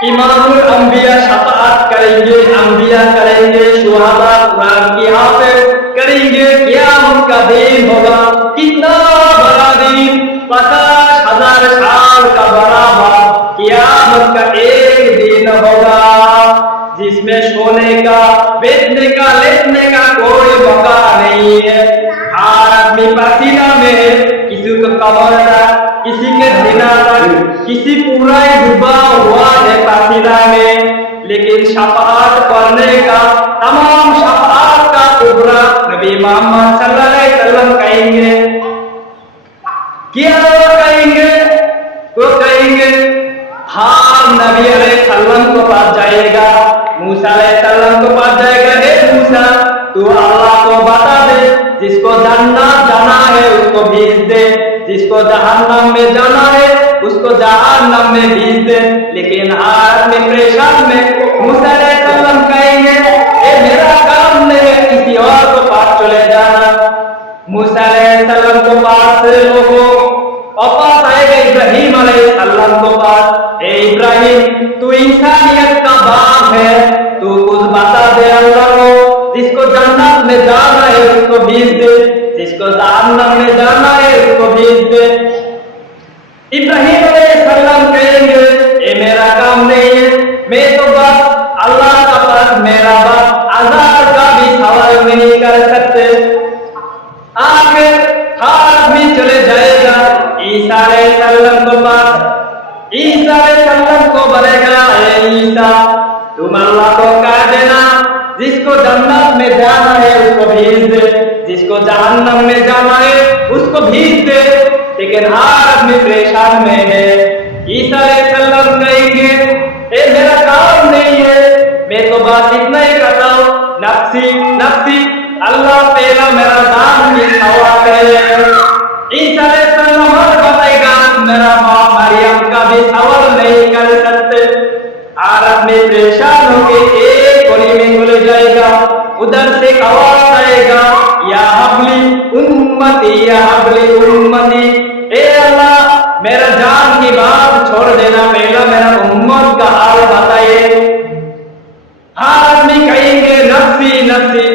इमामुल अंबिया शफाअत करेंगे, अंबिया करेंगे, शुहदा कुरान की हाफिज करेंगे, क़यामत का दिन होगा। कितना बड़ा दिन, 50,000 साल का बराबर क़यामत का एक दिन होगा, जिसमें सोने का, बैठने का, लेटने का कोई मौका नहीं है। हर आदमी पसीना में है, किसी को कमर तक, किसी के सीना तक, किसी पूरा ही डूबा हुआ है पसीना में। लेकिन शफाअत करने का, तमाम शफाअत का कुबरा नबी मोहम्मद सल्लल्लाहु अलैहि वसल्लम कहेंगे। क्या कहेंगे? तो कहेंगे हाँ, नबी अलैहिस्सलाम को पास जाएगा, मूसा अलैहिस्सलाम को पास जाएगा। हे मूसा, तू अल्लाह को बता दे, जिसको जन्नत जाना है उसको भेज दे, जिसको जहन्नम में जाना है उसको जहन्नम में भेज दे। लेकिन हाथ में परेशान में मूसा अलैहिस्सलाम कहेंगे ये मेरा काम नहीं है, किसी और को पास चले जाना। मूसा अलैहिस्सलाम को पास लोगों वापस आएगा इब्राहिम अलैहिस्सलाम को पास। ए इब्राहिम, तू इंसानियत का बाप है, तू कुछ बता दे अल्लाह को, जिसको जन्नत में जाना है उसको भेज दे, जिसको जहन्नम में जाना है उसको भेज दे। इब्राहिम अलैहिस्सलाम कहेंगे ये मेरा काम नहीं है, मैं तो बस अल्लाह का पास मेरा बाप आजाद का भी सवाल नहीं कर सकते। आखिर हर आदमी चले जाएगा ईसा अलैहिस्सलाम को पास। ईसा अलैहिस्सलाम को बोलेगा ए ईसा, तुम अल्लाह को कह देना, जिसको जन्नत में जाना है उसको भेज दे, जिसको जहन्नम में जाना है उसको भेज दे। लेकिन हर आदमी परेशान में है। ईसा अलैहिस्सलाम कहेंगे ये मेरा काम नहीं है, मैं तो बस इतना ही कहता हूँ, नफ्सी नफ्सी, अल्लाह तेरा मेरा नाम की सवाल है। ईसा अलैहिस्सलाम बताएगा मेरा माँ मरियम का भी सवाल नहीं कर सकते। हर आदमी परेशान होकर एक कोने में चले जाएगा। उधर से आवाज आएगा या हबली उम्मती, या हबली उम्मती, ए अल्लाह मेरा जान की बात छोड़ देना, पहला मेरा उम्मत का हाल बताइए। हर आदमी कहेंगे नफ्सी नफ्सी,